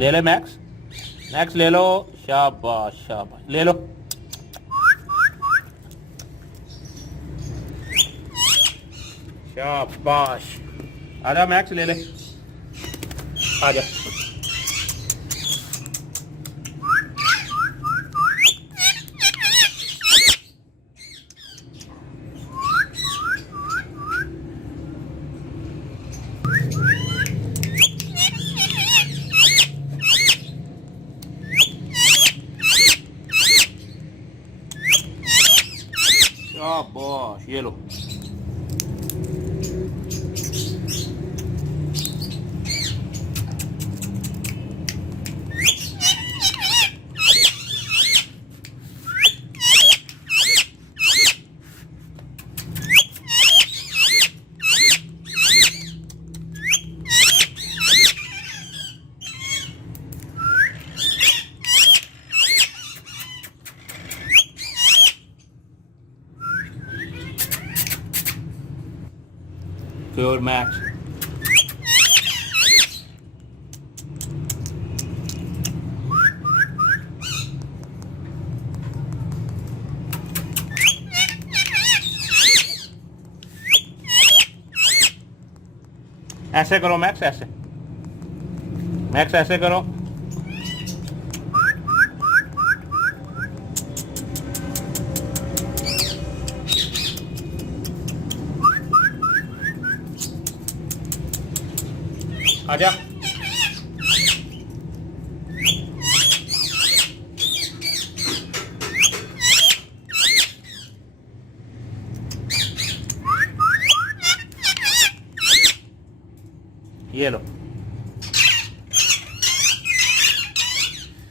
ले ले max, max ले लो। शाबाश शाबाश, ले लो। शाबाश, आजा मैक्स ले ले, आजा। शाबाश, ये लो। Good Max. ऐसे करो मैक्स, ऐसे मैक्स, ऐसे करो। आजा। ये लो।